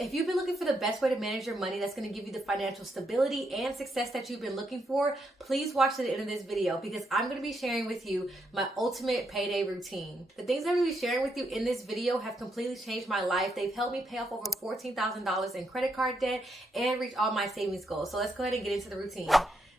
If you've been looking for the best way to manage your money that's going to give you the financial stability and success that you've been looking for, please watch to the end of this video because I'm going to be sharing with you my ultimate payday routine. The things I'm going to be sharing with you in this video have completely changed my life. They've helped me pay off over $14,000 in credit card debt and reach all my savings goals. So let's go ahead and get into the routine.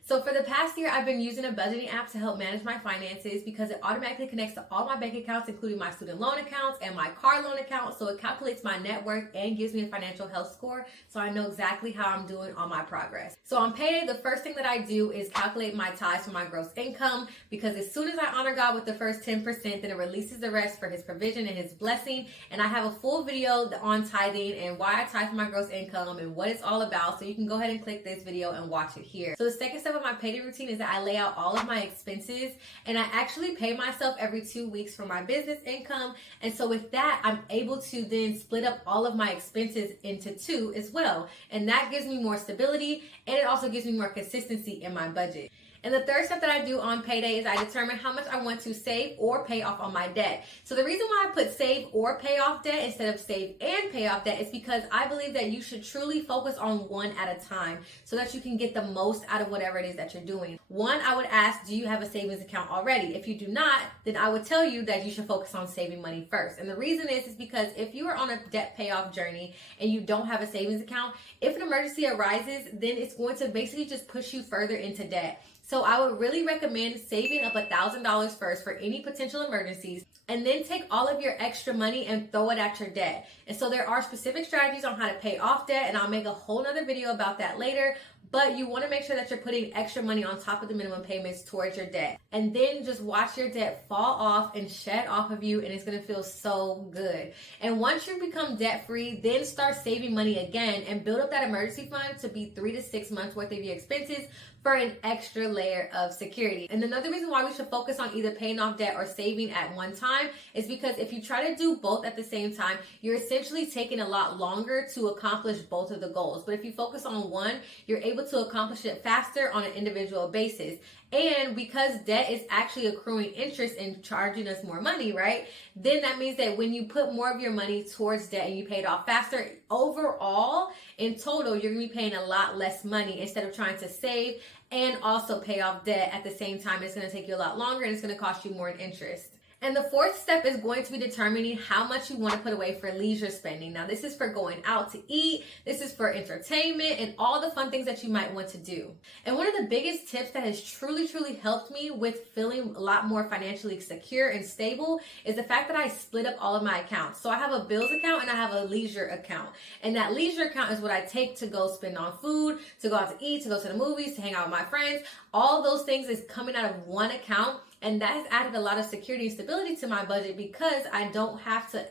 So for the past year, I've been using a budgeting app to help manage my finances because it automatically connects to all my bank accounts, including my student loan accounts and my car loan account. So it calculates my net worth and gives me a financial health score. So I know exactly how I'm doing on my progress. So on payday, the first thing that I do is calculate my tithes from my gross income because as soon as I honor God with the first 10%, then it releases the rest for his provision and his blessing. And I have a full video on tithing and why I tithe from my gross income and what it's all about. So you can go ahead and click this video and watch it here. So the second step of my payday routine is that I lay out all of my expenses and I actually pay myself every 2 weeks for my business income. And so with that, I'm able to then split up all of my expenses into two as well. And that gives me more stability and it also gives me more consistency in my budget. And the third step that I do on payday is I determine how much I want to save or pay off on my debt. So the reason why I put save or pay off debt instead of save and pay off debt is because I believe that you should truly focus on one at a time so that you can get the most out of whatever it is that you're doing. One, I would ask, do you have a savings account already? If you do not, then I would tell you that you should focus on saving money first. And the reason is because if you are on a debt payoff journey and you don't have a savings account, if an emergency arises, then it's going to basically just push you further into debt. So I would really recommend saving up $1,000 first for any potential emergencies and then take all of your extra money and throw it at your debt. And so there are specific strategies on how to pay off debt and I'll make a whole nother video about that later. But you want to make sure that you're putting extra money on top of the minimum payments towards your debt. And then just watch your debt fall off and shed off of you and it's going to feel so good. And once you become debt free, then start saving money again and build up that emergency fund to be 3 to 6 months worth of your expenses for an extra layer of security. And another reason why we should focus on either paying off debt or saving at one time is because if you try to do both at the same time, you're essentially taking a lot longer to accomplish both of the goals. But if you focus on one, you're able to accomplish it faster on an individual basis. And because debt is actually accruing interest and charging us more money, right? Then that means that when you put more of your money towards debt and you pay it off faster, overall, in total, you're gonna be paying a lot less money instead of trying to save and also pay off debt at the same time. It's gonna take you a lot longer and it's gonna cost you more in interest. And the fourth step is going to be determining how much you want to put away for leisure spending. Now, this is for going out to eat. This is for entertainment and all the fun things that you might want to do. And one of the biggest tips that has truly helped me with feeling a lot more financially secure and stable is the fact that I split up all of my accounts. So I have a bills account and I have a leisure account. And that leisure account is what I take to go spend on food, to go out to eat, to go to the movies, to hang out with my friends. All those things is coming out of one account. And that has added a lot of security and stability to my budget because I don't have to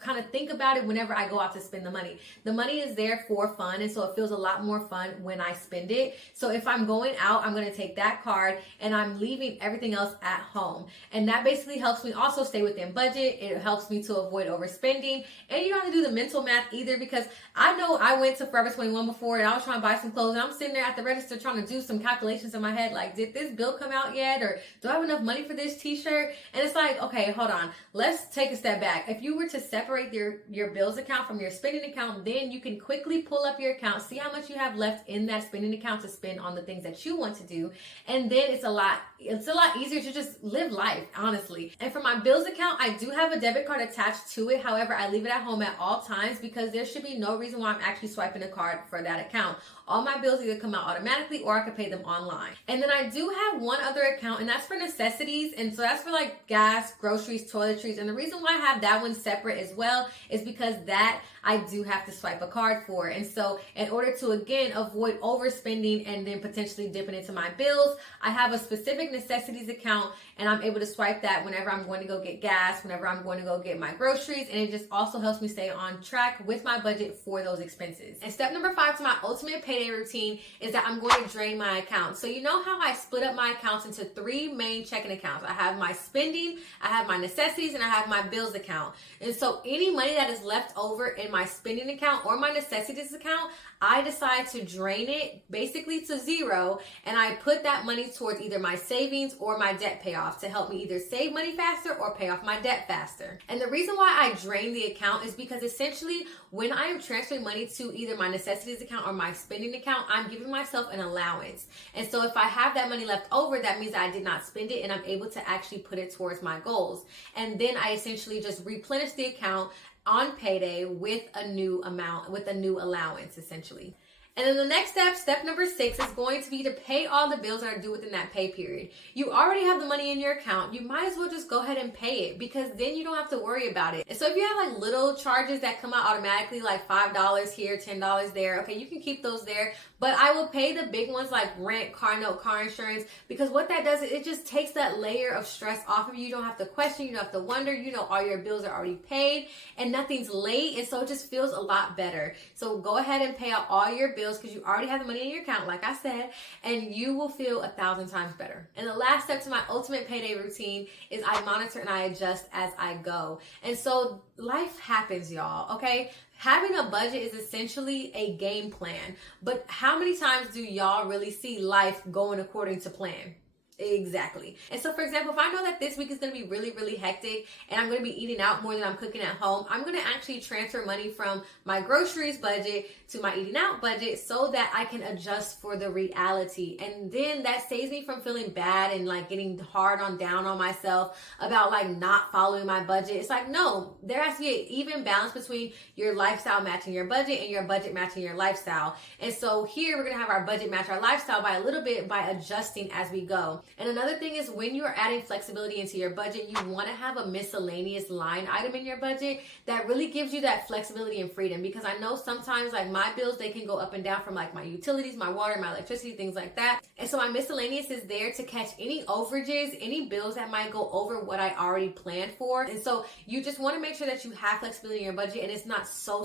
kind of think about it whenever I go out to spend the money. The money is there for fun, and so it feels a lot more fun when I spend it. So if I'm going out, I'm going to take that card and I'm leaving everything else at home. And that basically helps me also stay within budget. It helps me to avoid overspending. And you don't have to do the mental math either because I know I went to Forever 21 before and I was trying to buy some clothes and I'm sitting there at the register trying to do some calculations in my head like, did this bill come out yet? Or do I have enough money for this t-shirt? And it's like, okay, hold on. Let's take a step back. If you were to separate your bills account from your spending account, then you can quickly pull up your account, see how much you have left in that spending account to spend on the things that you want to do. And then it's a lot easier to just live life, honestly. And for my bills account, I do have a debit card attached to it. However, I leave it at home at all times because there should be no reason why I'm actually swiping a card for that account. All my bills either come out automatically or I could pay them online. And then I do have one other account and that's for necessities. And so that's for like gas, groceries, toiletries. And the reason why I have that one separate as well is because that I do have to swipe a card for. And so in order to, again, avoid overspending and then potentially dipping into my bills, I have a specific necessities account and I'm able to swipe that whenever I'm going to go get gas, whenever I'm going to go get my groceries. And it just also helps me stay on track with my budget for those expenses. And step number 5 to my ultimate payday routine is that I'm going to drain my account. So you know how I split up my accounts into 3 main checking accounts. I have my spending, I have my necessities, and I have my bills account. And so any money that is left over in my spending account or my necessities account, I decide to drain it basically to zero, and I put that money towards either my savings or my debt payoff. payoff to help me either save money faster or pay off my debt faster. And the reason why I drain the account is because essentially when I am transferring money to either my necessities account or my spending account, I'm giving myself an allowance. And so if I have that money left over, that means I did not spend it and I'm able to actually put it towards my goals. And then I essentially just replenish the account on payday with a new amount, with a new allowance essentially. And then the next step, step number 6, is going to be to pay all the bills that are due within that pay period. You already have the money in your account. You might as well just go ahead and pay it because then you don't have to worry about it. And so if you have like little charges that come out automatically, like $5 here, $10 there, okay, you can keep those there. But I will pay the big ones like rent, car note, car insurance, because what that does is it just takes that layer of stress off of you. You don't have to question, you don't have to wonder, you know, all your bills are already paid and nothing's late. And so it just feels a lot better. So go ahead and pay out all your bills because you already have the money in your account, like I said, and you will feel 1,000 times better. And the last step to my ultimate payday routine is I monitor and I adjust as I go. And so life happens, y'all, okay? Having a budget is essentially a game plan, but how many times do y'all really see life going according to plan? Exactly. And so, for example, if I know that this week is going to be really, really hectic and I'm going to be eating out more than I'm cooking at home, I'm going to actually transfer money from my groceries budget to my eating out budget so that I can adjust for the reality. And then that saves me from feeling bad and like getting down on myself about like not following my budget. It's like, no, there has to be an even balance between your lifestyle matching your budget and your budget matching your lifestyle. And so here we're going to have our budget match our lifestyle by a little bit by adjusting as we go. And another thing is when you're adding flexibility into your budget, you want to have a miscellaneous line item in your budget that really gives you that flexibility and freedom. Because I know sometimes like my bills, they can go up and down from like my utilities, my water, my electricity, things like that. And so my miscellaneous is there to catch any overages, any bills that might go over what I already planned for. And so you just want to make sure that you have flexibility in your budget and it's not so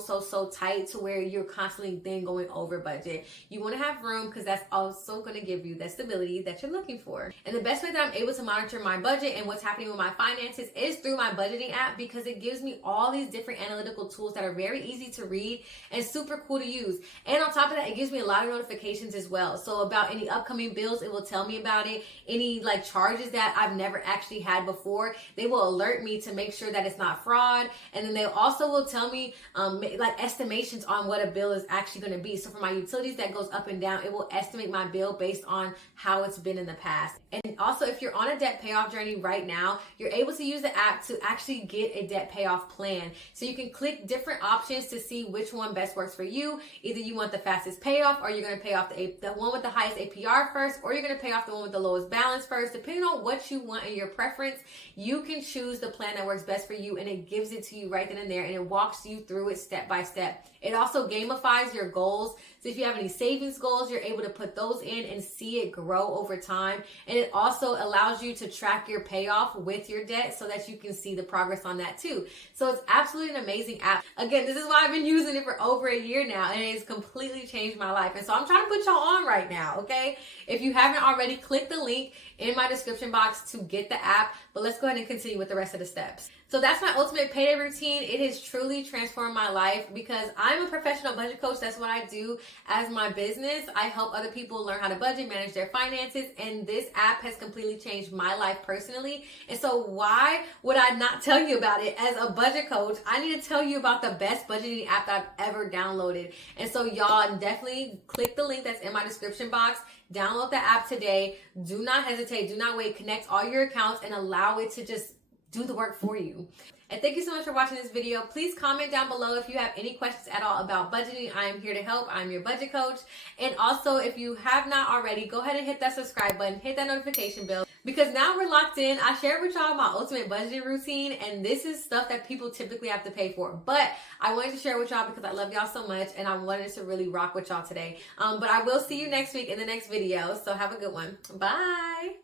tight to where you're constantly then going over budget. You want to have room because that's also going to give you that stability that you're looking for. And the best way that I'm able to monitor my budget and what's happening with my finances is through my budgeting app because it gives me all these different analytical tools that are very easy to read and super cool to use. And on top of that, it gives me a lot of notifications as well. So about any upcoming bills, it will tell me about it. Any like charges that I've never actually had before, they will alert me to make sure that it's not fraud. And then they also will tell me like estimations on what a bill is actually going to be. So for my utilities that goes up and down, it will estimate my bill based on how it's been in the past. And also, if you're on a debt payoff journey right now, you're able to use the app to actually get a debt payoff plan. So you can click different options to see which one best works for you. Either you want the fastest payoff or you're going to pay off the one with the highest APR first, or you're going to pay off the one with the lowest balance first. Depending on what you want and your preference, you can choose the plan that works best for you and it gives it to you right then and there and it walks you through it step by step. It also gamifies your goals. So if you have any savings goals, you're able to put those in and see it grow over time. And it also allows you to track your payoff with your debt so that you can see the progress on that too. So it's absolutely an amazing app. Again, this is why I've been using it for over a year now and it has completely changed my life. And so I'm trying to put y'all on right now, okay? If you haven't already, click the link in my description box to get the app. But let's go ahead and continue with the rest of the steps. So that's my ultimate payday routine. It has truly transformed my life because I'm a professional budget coach. That's what I do as my business. I help other people learn how to budget, manage their finances, and this app has completely changed my life personally. And so why would I not tell you about it? As a budget coach, I need to tell you about the best budgeting app that I've ever downloaded. And so y'all definitely click the link that's in my description box. Download the app today. Do not hesitate. Do not wait. Connect all your accounts and allow it to just do the work for you. And thank you so much for watching this video. Please comment down below if you have any questions at all about budgeting. I am here to help. I'm your budget coach. And also, if you have not already, go ahead and hit that subscribe button, hit that notification bell, because now we're locked in. I shared with y'all my ultimate budgeting routine, and this is stuff that people typically have to pay for. But I wanted to share with y'all because I love y'all so much, and I wanted to really rock with y'all today. But I will see you next week in the next video. So have a good one. Bye.